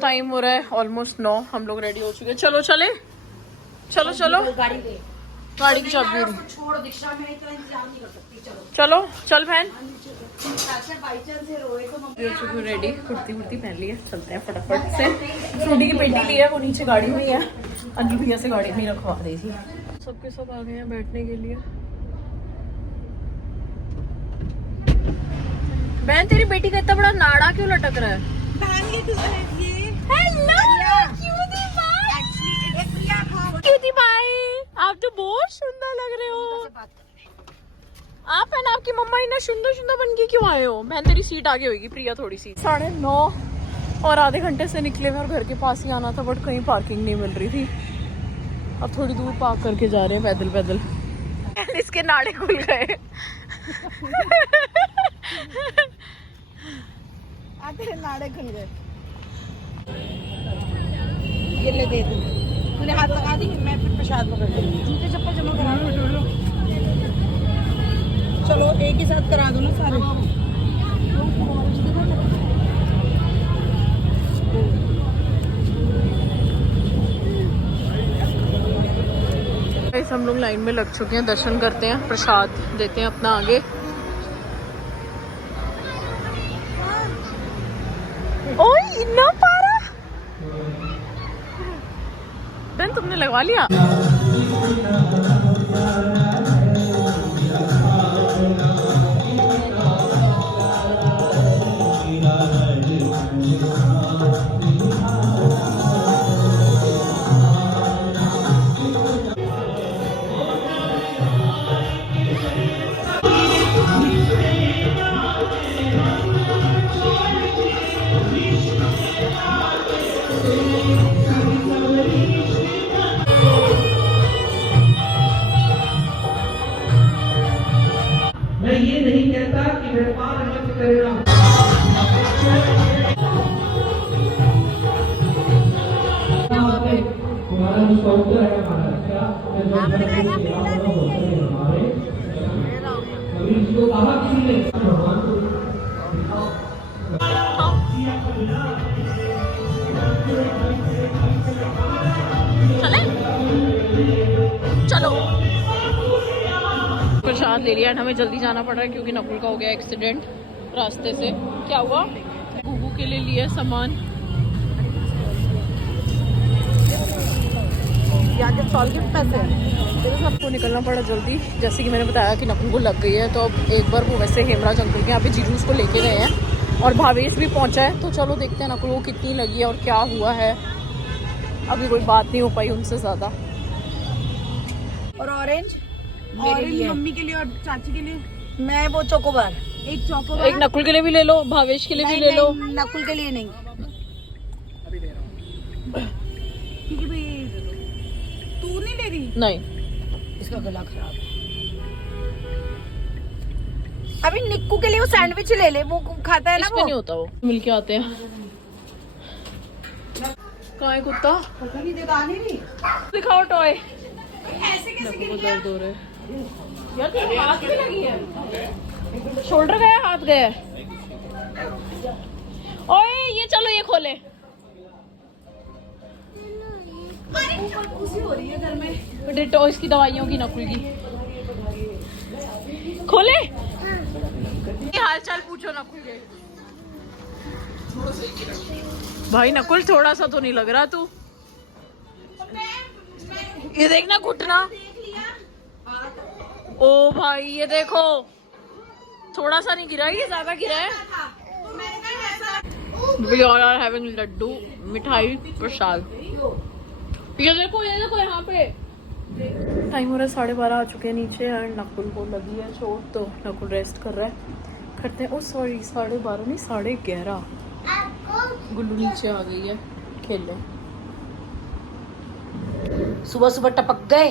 Time हो रहा है ऑलमोस्ट 9। हम लोग रेडी हो चुके हैं। चलो चले, चलो चलो, गाड़ी की चाबी चलो चल बहन। रेडी, कुर्ती वुर्ती पहन ली है, चलते हैं फटाफट से। फ्रूटी की पेटी ली है, वो नीचे गाड़ी में ही है, अंजू भैया से गाड़ी में ही रखवा दी थी। सबके सब आ गए हैं बैठने के लिए। बहन तेरी बेटी का इतना बड़ा नाड़ा क्यों लटक रहा है? क्यूटी भाई, आप तो बहुत सुंदर लग रहे हो। आप है ना, आपकी मम्मा इतना सुंदर सुंदर बन के क्यों आए हो? बहन तेरी सीट आगे होगी, प्रिया थोड़ी सी। 9:30 और आधे घंटे से निकले हुए और घर के पास ही आना था, बट कहीं पार्किंग नहीं मिल रही थी। अब थोड़ी दूर पार्क करके जा रहे हैं पैदल पैदल। इसके नाड़े खुल गए। नाड़े खुल गए। ये ले दे दूं, तूने हाथ लगा दी, मैं फिर प्रसाद पकड़ लूंगी। जूते चप्पल जमा करा लो। चलो एक ही साथ करा दो ना सारे। हम लोग लाइन में लग चुके हैं, दर्शन करते हैं, प्रसाद देते हैं अपना आगे। ओए इतना पारा बहन, तुमने लगवा लिया? मैं ये नहीं कहता कि व्यापार मत करना। हमारा जो सॉफ्टवेयर है महाराष्ट्र कभी इसको कहा किसी ने भगवान को चलो प्रसाद ले लिया। हमें जल्दी जाना पड़ रहा है क्योंकि नकुल का हो गया एक्सीडेंट रास्ते से। क्या हुआ? गुगू के लिए लिया सामान। सबको निकलना पड़ा जल्दी, जैसे कि मैंने बताया कि नकुल को लग गई है। तो अब एक बार वो वैसे हेमराज अंकल के यहाँ पे जीजूस को लेके गए हैं और भावेश भी पहुंचा है। तो चलो देखते हैं नकुल को कितनी लगी है और क्या हुआ है। अभी कोई बात नहीं हो पाई उनसे ज्यादा। और ऑरेंज मम्मी के लिए और चाची के लिए। मैं वो चोकोबार, एक चोकोबार, एक नकुल के लिए भी ले लो, भावेश के लिए भी ले लो। नकुल के लिए नहीं, क्योंकि भाई तू नहीं ले रही। नहीं, इसका गला खराब है। अभी निक्कू के लिए वो सैंडविच ले ले, वो खाता है ना। वो नहीं होता, वो मिल के आते हैं। कहाँ है कुत्ता? पता नहीं, देखा नहीं। दिखाओ टॉय। ऐसे कैसे गिर बहुत गया? दर्द हो रहा है यार, तेरे हाथ में लगी है। शोल्डर गया, हाथ गया। ओए ये चलो, ये खोले। खुशी हो रही है घर में। डिटॉक्स की दवाइयों की, नकुल की। खोले, हाल चाल पूछो नकुल के। भाई नकुल थोड़ा सा तो नहीं लग रहा तू? ये देखना घुटना। ओ भाई ये देखो, थोड़ा सा नहीं गिरा, ये ज्यादा गिरा है। We all are having Laddu, मिठाई, प्रसाद। ये देखो यहाँ पे। टाइम हो रहा है 12:30 आ चुके हैं नीचे। एंड नकुल को लगी है चोट, तो नकुल रेस्ट कर रहा है। करते हैं। ओ सॉरी, 12:30 नहीं, 11:30। गुल्लू नीचे आ गई है खेलने। सुबह सुबह टपक गए।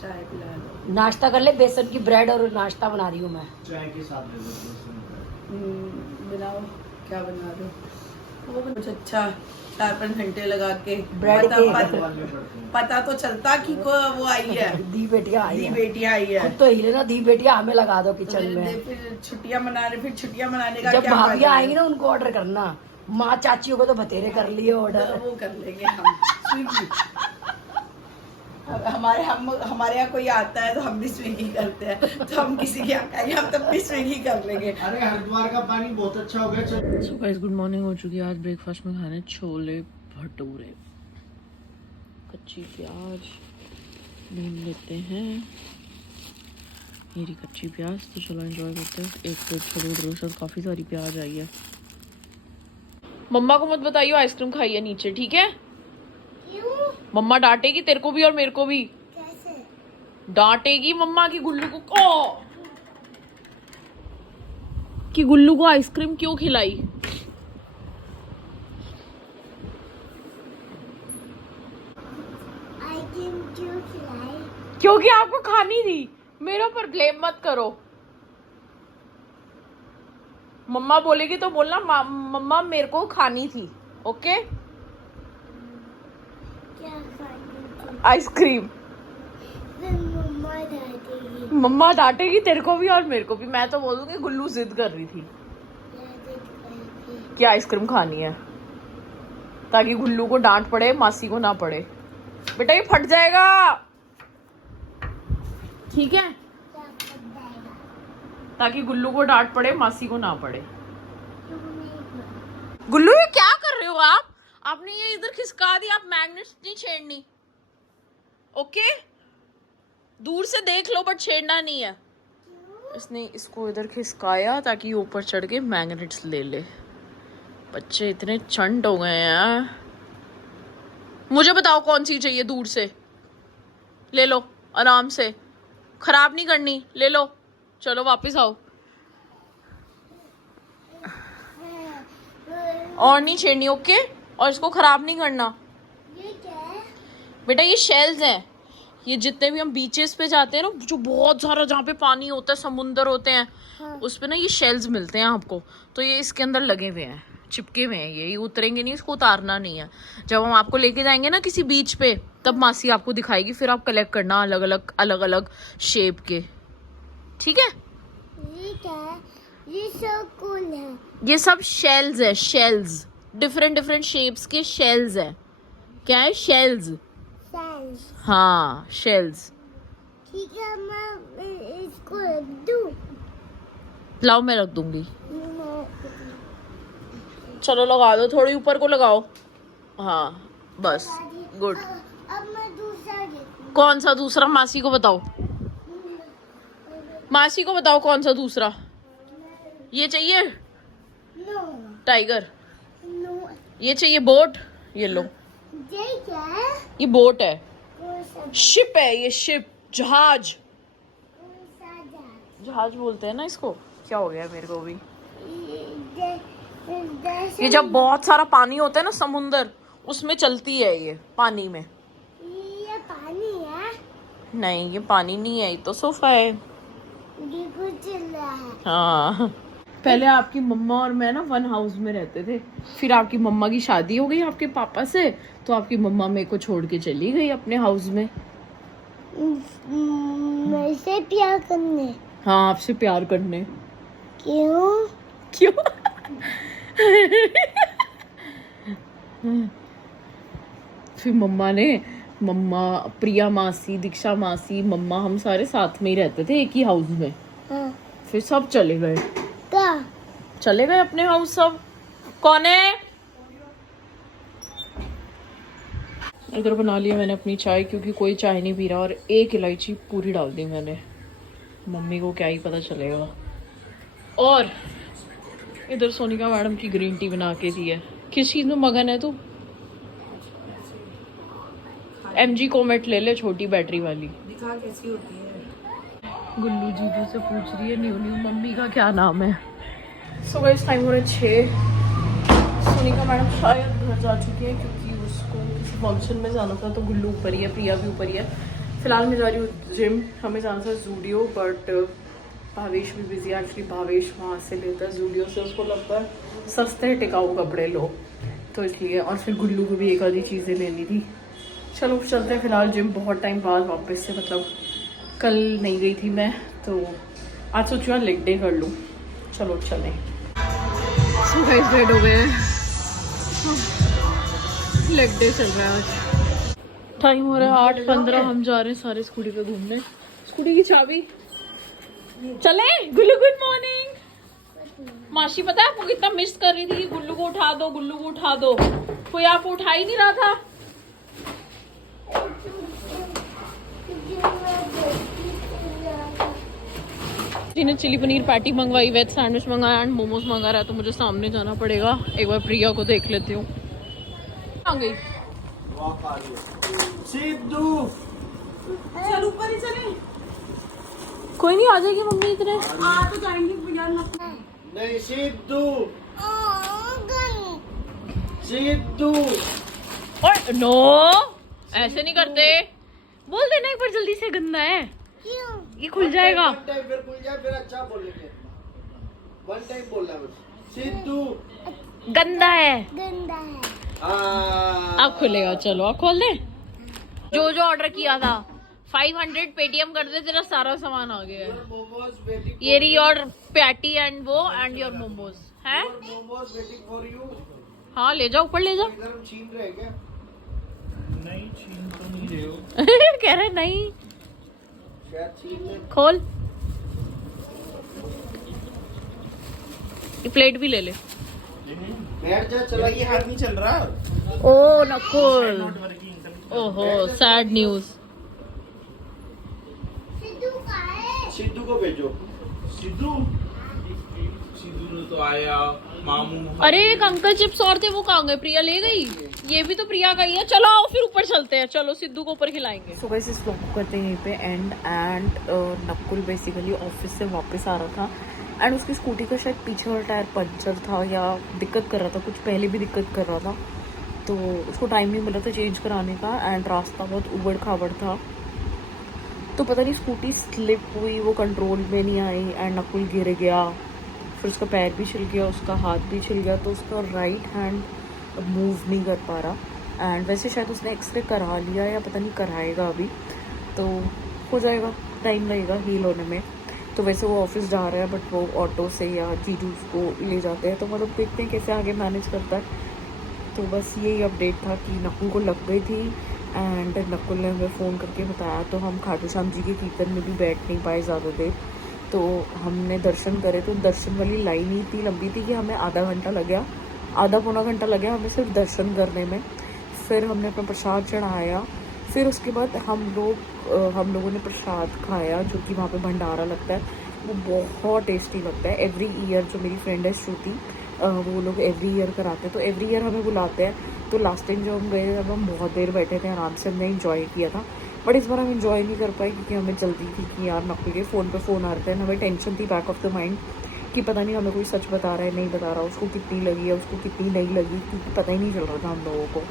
चाय पिला लो। नाश्ता कर ले, बेसन की ब्रेड और नाश्ता बना रही हूँ मैं। चाय के साथ ले लो। बनाओ, क्या बना दो? वो कुछ अच्छा 4-5 घंटे लगा के ब्रेड पता तो चलता कि वो आई है। दी बेटिया आई है। बेटियां आई है। खुद तो हिले ना, दी बेटिया हमें लगा दो किचन में। फिर छुट्टियां मनाने का जब क्या भाभियाँ फायदा है? आएंगी ना, उनको ऑर्डर करना माँ चाचियों को तो बतेरे कर लिए ऑर्डर। वो कर लेंगे हम स्विगी। हमारे यहाँ कोई आता है तो हम भी स्विगी करते हैं, तो हम किसी के यहाँ खाएंगे हम तब भी स्विगी कर लेंगे। अरे हरिद्वार का पानी बहुत अच्छा हो गया। सो गाइस गुड मॉर्निंग हो चुकी है। आज ब्रेकफास्ट में खाने छोले भटूरे, कच्ची प्याज भून लेते हैं। मेरी कच्ची प्याज तो चलो एंजॉय करते हैं। एक प्लेट छोले भटूरे के साथ काफ़ी सारी प्याज आई है। मम्मा को मत बताइए आइसक्रीम खाई है नीचे, ठीक है? क्यों? मम्मा डांटेगी तेरे को भी और मेरे को भी। कैसे? डांटेगी मम्मा की गुल्लू को कि गुल्लू को आइसक्रीम क्यों खिलाई। आइसक्रीम क्यों खिलाई? क्योंकि आपको खानी थी। मेरे ऊपर ब्लेम मत करो। मम्मा बोलेगी तो बोलना मम्मा मेरे को खानी थी, ओके? क्या खानी थी? आइसक्रीम। मम्मा डांटेगी। मम्मा डांटेगी तेरे को भी और मेरे को भी। मैं तो बोल दूंगी गुल्लू जिद कर रही थी कि आइसक्रीम खानी है, ताकि गुल्लू को डांट पड़े, मासी को ना पड़े। बेटा ये फट जाएगा, ठीक है? ताकि गुल्लू को डांट पड़े, मासी को ना पड़े। गुल्लू ये क्या कर रहे हो आप? आपने ये इधर खिसका दिया। आप मैग्नेट नहीं छेड़नी, ओके? दूर से देख लो बट छेड़ना नहीं है। इसने इसको इधर खिसकाया ताकि ऊपर चढ़ के मैग्नेट्स ले ले। बच्चे इतने चंट हो गए हैं। मुझे बताओ कौन सी चाहिए, दूर से ले लो, आराम से, खराब नहीं करनी, ले लो। चलो वापस आओ। और नहीं छेड़नी, ओके? और इसको खराब नहीं करना। ये क्या है? बेटा ये शेल्स हैं। ये जितने भी हम बीचेस पे जाते हैं ना, जो बहुत सारा जहाँ पे पानी होता है, समुंदर होते हैं, हाँ। उस पे ना ये शेल्स मिलते हैं आपको। तो ये इसके अंदर लगे हुए हैं, चिपके हुए हैं। ये उतरेंगे नहीं, इसको उतारना नहीं है। जब हम आपको लेके जाएंगे ना किसी बीच पे, तब मासी आपको दिखाएगी, फिर आप कलेक्ट करना अलग अलग शेप के, ठीक है? ये क्या है? ये सब कूल है। ये सब शेल्स है, शेल्स, डिफरेंट शेप्स के शेल्स है। क्या है? शेल्स। साइंस। हाँ शेल्स। ठीक है, मैं इसको रख दूं। लाओ मैं रख दूंगी। चलो लगा दो, थोड़ी ऊपर को लगाओ। हाँ बस, गुड। अब मैं दूसरा देखूं। कौन सा दूसरा? मासी को बताओ, मासी को बताओ कौन सा दूसरा। ये चाहिए नो टाइगर, नो। ये चाहिए बोट। ये लो, ये क्या है? ये बोट है, कौन सा? शिप है ये, शिप, जहाज। कौन सा जहाज? जहाज बोलते हैं ना इसको। क्या हो गया मेरे को भी? जैसे ये जब बहुत सारा पानी होता है ना समुंदर, उसमें चलती है ये, पानी में। ये पानी है। नहीं ये पानी नहीं है, ये तो सोफा है। ये कुछ चल रहा है। हाँ, पहले आपकी मम्मा और मैं ना वन हाउस में रहते थे। फिर आपकी मम्मा की शादी हो गई आपके पापा से, तो आपकी मम्मा मेरे को छोड़ के चली गई अपने हाउस में। मेरे से प्यार करने। हाँ आपसे प्यार करने। क्यों? क्यों? फिर मम्मा, प्रिया मासी, दीक्षा मासी, मम्मा, हम सारे साथ में ही रहते थे एक ही हाउस में। हाँ। फिर सब चले गए, क्या? चले गए अपने हाउस सब। कौन है? इधर बना लिया मैंने अपनी चाय, क्योंकि कोई चाय नहीं पी रहा, और एक इलायची पूरी डाल दी मैंने। मम्मी को क्या ही पता चलेगा। और इधर सोनिका मैडम की ग्रीन टी बना के दी है। किस चीज़ में मगन है तू? MG कोमेट ले ले, छोटी बैटरी वाली। दिखा कैसी होती है। गुल्लू जीजू से पूछ रही है न्यू मम्मी का क्या नाम है। सो गाइस टाइम हो रहा है 6। सोनिका मैडम शायद घर जा चुकी है, क्योंकि उसको किसी फंक्शन में जाना था। तो गुल्लू ऊपर ही है, प्रिया भी ऊपर ही है। फिलहाल मैं जा रही हूँ जिम। हमें जाना था जूडियो, बट भावेश भी बिजी है। एक्चुअली भावेश वहाँ से लेता है जूडियो से, उसको लगता है सस्ते टिकाऊ कपड़े लो, तो इसलिए। और फिर गुल्लू को भी एक आधी चीज़ें लेनी थी। चलो चलते हैं फिलहाल जिम, बहुत टाइम बाद वापस से। मतलब कल नहीं गई थी मैं, तो आज सोचूँ लेग डे कर लूँ। चलो चलें। सो गाइस रेड हो गए हैं, लेग डे चल रहा है आज। टाइम हो रहा है 8:15, हम जा रहे हैं सारे स्कूटी पे घूमने। स्कूटी की चाबी चले। गुल्लू गुड मॉर्निंग। मासी पता है आपको कितना मिस कर रही थी कि गुल्लू को उठा दो, गुल्लू को उठा दो। कोई आपको उठा ही नहीं रहा था। ने चिली पनीर पैटी मंगवाई, वेज सैंडविच मंगाया एंड मोमोज मंगा रहा है, तो मुझे सामने जाना पड़ेगा। एक बार प्रिया को देख लेती हूँ। आ गई सिद्धू चल ऊपर ही चले। कोई नहीं, आ जाएगी मम्मी इतने। आ तो जाएंगे यार। नहीं सिद्धू सिद्धू और नो, ऐसे नहीं करते। बोल देना एक बार जल्दी से, गंदा है। ये खुल जाएगा। वन टाइम फिर खुल जाए, फिर अच्छा बोलेंगे। वन टाइम बोलना बस। सिद्धू गंदा है। हाँ अब खुलेगा। चलो अब खोल दे। जो जो ऑर्डर किया था 500 पेटीएम कर दे, तेरा सारा सामान आ गया है। मोमोज वेटिंग, ये रही योर पैटी एंड वो एंड योर मोमोज है। Momos waiting for you. हाँ ले जाओ, ऊपर ले जाओ। इधर हम छीन रहे हैं क्या? नहीं छीन तो नहीं रहे हो। कह रहे नहीं। शायद छीन ले। खोल, ये प्लेट भी ले ले। बैठ जा, चला। ये हाथ नहीं चल रहा। ओ नकुल, ओहो सैड न्यूज। सिद्धू को भेजो। सिद्धू तो आया मामू। अरे एक अंकल चिप्स और थे, वो कहाँ गए? प्रिया ले गई। ये भी तो प्रिया का ही है। चलो आओ फिर ऊपर चलते हैं। चलो सिद्धू को ऊपर खिलाएंगे। सुबह से स्टॉप करते हैं यहीं पे एंड नकुल बेसिकली ऑफिस से वापस आ रहा था एंड उसकी स्कूटी का शायद पीछे वाला टायर पंचर था या दिक्कत कर रहा था, कुछ पहले भी दिक्कत कर रहा था, तो उसको टाइम नहीं मिला था चेंज कराने का एंड रास्ता बहुत उबड़ खाबड़ था, तो पता नहीं स्कूटी स्लिप हुई, वो कंट्रोल में नहीं आई एंड नकुल गिर गया। फिर उसका पैर भी छिल गया, उसका हाथ भी छिल गया, तो उसका राइट हैंड मूव नहीं कर पा रहा एंड वैसे शायद उसने एक्सरे करा लिया या पता नहीं कराएगा अभी, तो हो जाएगा, टाइम लगेगा हील होने में। तो वैसे वो ऑफिस जा रहा है बट वो ऑटो से या जीजू उसको ले जाते हैं, तो मतलब देखते हैं कैसे आगे मैनेज करता है। तो बस यही अपडेट था कि नकुल को लग गई थी एंड नकुल ने हमें फ़ोन करके बताया, तो हम खाटू श्याम जी के कीर्तन में भी बैठ नहीं पाए ज़्यादा देर, तो हमने दर्शन करे। तो दर्शन वाली लाइन ही इतनी लंबी थी कि हमें आधा घंटा लग गया, आधा पौना घंटा लग गया हमें सिर्फ दर्शन करने में। फिर हमने अपना प्रसाद चढ़ाया, फिर उसके बाद हम लोगों ने प्रसाद खाया, जो कि वहाँ पे भंडारा लगता है, वो बहुत टेस्टी लगता है। एवरी ईयर जो मेरी फ्रेंड है श्रुति, वो लोग एवरी ईयर कराते हैं, तो एवरी ईयर हमें बुलाते हैं। तो लास्ट टाइम जो हम गए तब हम बहुत देर बैठे थे, आराम से हमने इन्जॉय किया था, बट इस बार हम इन्जॉय नहीं कर पाए क्योंकि हमें जल्दी थी कि यार नकुल के फ़ोन पे फ़ोन आ रहे थे, हमें टेंशन थी बैक ऑफ द माइंड कि पता नहीं हमें कोई सच बता रहा है नहीं बता रहा, उसको कितनी लगी है, उसको कितनी नहीं लगी, क्योंकि पता ही नहीं चल रहा था हम लोगों को।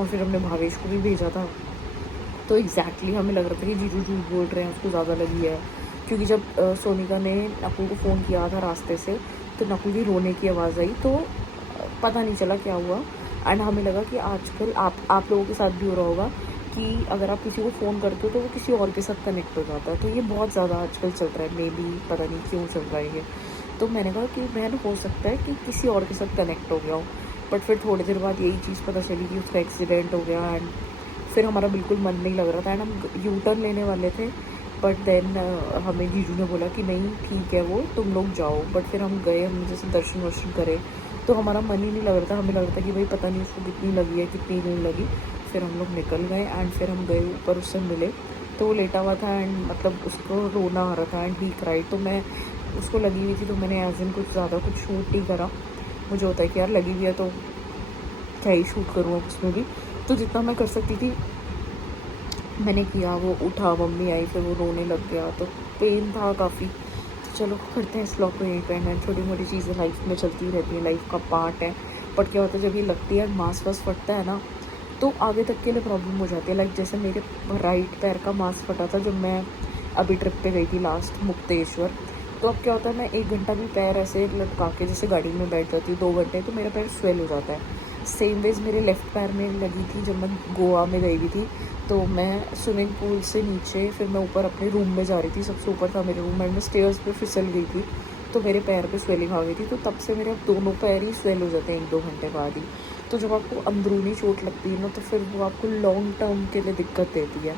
और फिर हमने भावेश को भी भेजा था, तो एग्जैक्टली हमें लग रहा था कि जीजू झूठ बोल रहे हैं, उसको ज़्यादा लगी है, क्योंकि जब सोनिका ने नकुल को फ़ोन किया था रास्ते से, तो नकुल की रोने की आवाज़ आई, तो पता नहीं चला क्या हुआ। एंड हमें लगा कि आजकल आप लोगों के साथ भी हो रहा होगा कि अगर आप किसी को फ़ोन करते हो तो वो किसी और के साथ कनेक्ट हो जाता है, तो ये बहुत ज़्यादा आजकल चल रहा है, मे बी पता नहीं क्यों चल रहा है ये। तो मैंने कहा कि बहन हो सकता है कि किसी और के साथ कनेक्ट हो गया हो, बट फिर थोड़ी देर बाद यही चीज़ पता चली कि उसका एक्सीडेंट हो गया एंड फिर हमारा बिल्कुल मन नहीं लग रहा था एंड हम यू टर्न लेने वाले थे, बट देन हमें जीजू ने बोला कि नहीं ठीक है वो तुम लोग जाओ, बट फिर हम गए, हमने जैसे दर्शन वर्शन करे, तो हमारा मन ही नहीं लग रहा था, हमें लग रहा था कि भाई पता नहीं उसको कितनी लगी है कितनी नहीं लगी। फिर हम लोग निकल गए एंड फिर हम गए ऊपर, उससे मिले, तो वो लेटा हुआ था एंड मतलब उसको रोना आ रहा था एंड ही क्राइड, तो मैं उसको लगी हुई थी, तो मैंने एज इन कुछ ज़्यादा कुछ शूट नहीं करा, मुझे होता है कि यार लगी हुई है तो क्या ही शूट करूँ अब उसमें भी, तो जितना मैं कर सकती थी मैंने किया। वो उठा, मम्मी आई, फिर वो रोने लग गया, तो पेन था काफ़ी। तो चलो करते हैं इस व्लॉग को यहीं पे एंड छोटी मोटी चीज़ें लाइफ में चलती रहती हैं, लाइफ का पार्ट है, बट क्या होता है जब ये लगती है मांस वास फटता है ना, तो आगे तक के लिए प्रॉब्लम हो जाती है। लाइक जैसे मेरे राइट पैर का मांस फटा था जब मैं अभी ट्रिप पे गई थी लास्ट मुक्तेश्वर, तो अब क्या होता है मैं 1 घंटा भी पैर ऐसे लटका के जैसे गाड़ी में बैठ जाती हूँ 2 घंटे, तो मेरा पैर स्वेल हो जाता है। सेम वेज मेरे लेफ़्ट पैर में लगी थी जब मैं गोवा में गई हुई थी, तो मैं स्विमिंग पूल से नीचे फिर मैं ऊपर अपने रूम में जा रही थी, सबसे ऊपर था मेरे रूम एंड मैं स्टेयर्स पे फिसल गई थी, तो मेरे पैर पे स्वेलिंग आ गई थी, तो तब से मेरे अब दोनों पैर ही स्वेल हो जाते हैं 1-2 घंटे बाद ही। तो जब आपको अंदरूनी चोट लगती है ना तो फिर वो आपको लॉन्ग टर्म के लिए दिक्कत देती है।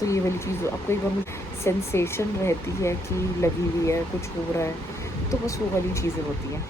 तो ये वाली चीज़ आपको एक बार सेंसेशन रहती है कि लगी हुई है, कुछ हो रहा है, तो बस वो वाली चीज़ें होती हैं।